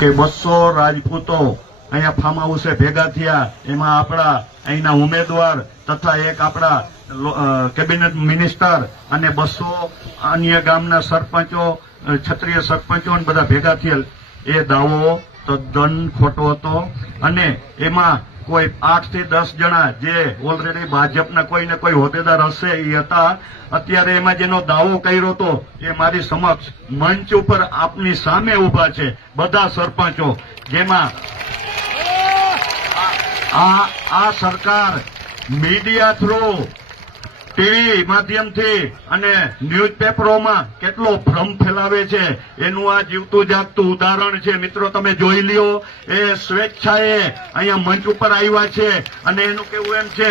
કે 200 રાજપૂતો અહીંયા ફાર્મ હાઉસે ભેગા થયા, એમાં આપણા અહીંના ઉમેદવાર તથા એક આપણા કેબિનેટ મિનિસ્ટર અને 200 અન્ય ગામના સરપંચો, ક્ષત્રિય સરપંચો બધા ભેગા થયેલ. એ દાવો તદ્દન ખોટો હતો અને એમાં કોઈ 8 થી 10 જણા જે ઓલરેડી ભાજપના કોઈ ને કોઈ હોદ્દેદાર હશે એ હતા. અત્યારે એમાં જેનો દાવો કર્યો હતો એ મારી સમક્ષ મંચ ઉપર આપની સામે ઉભા છે બધા સરપંચો, જેમાં આ સરકાર મીડિયા થ્રુ, ટીવી માધ્યમથી અને ન્યૂઝપેપરોમાં કેટલો ભ્રમ ફેલાવે છે એનું આ જીવતું જાગતું ઉદાહરણ છે. મિત્રો તમે જોઈ લ્યો, એ સ્વેચ્છાએ અહીંયા મંચ ઉપર આવ્યા છે અને એનું કેવું એમ છે,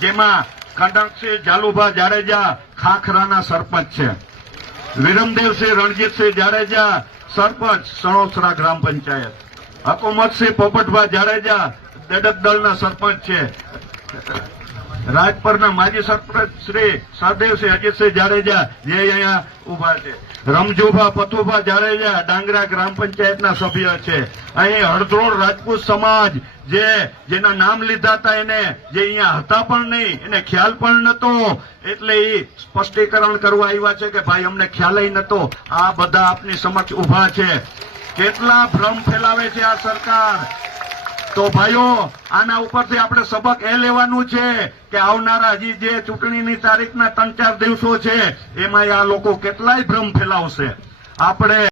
જેમાં કડકસિંહ જાલુભા જાડેજા ખાખરાના સરપંચ છે, વિરમદેવસિંહ રણજીતસિંહ જાડેજા સરપંચ સણોસરા ગ્રામ પંચાયત, હકુમતસિંહ પોપટભા જાડેજા દેડકદળના સરપંચ છે, રાજપરના માજી સરપંચ શ્રી સહદેવસિંહ અજીતસિંહ જાડેજા જે અહીંયા ઉભા છે, રમજુભા પથુભા જાડેજા ડાંગરા ગ્રામ પંચાયતના સભ્ય છે. અહીં હળદ્રોળ રાજપૂત સમાજ જેના નામ લીધા હતા એને જે અહીંયા હતા પણ નહીં, એને ખ્યાલ પણ નતો, એટલે એ સ્પષ્ટીકરણ કરવા આવ્યા છે કે ભાઈ અમને ખ્યાલ નતો. આ બધા આપની સમક્ષ ઉભા છે. કેટલા ભ્રમ ફેલાવે છે આ સરકાર. તો ભાઈઓ, આના ઉપરથી આપણે સબક એ લેવાનું છે કે આવનારા હજી જે ચૂંટણીની તારીખના 3-4 દિવસો છે એમાં આ લોકો કેટલાય ભ્રમ ફેલાવશે. આપણે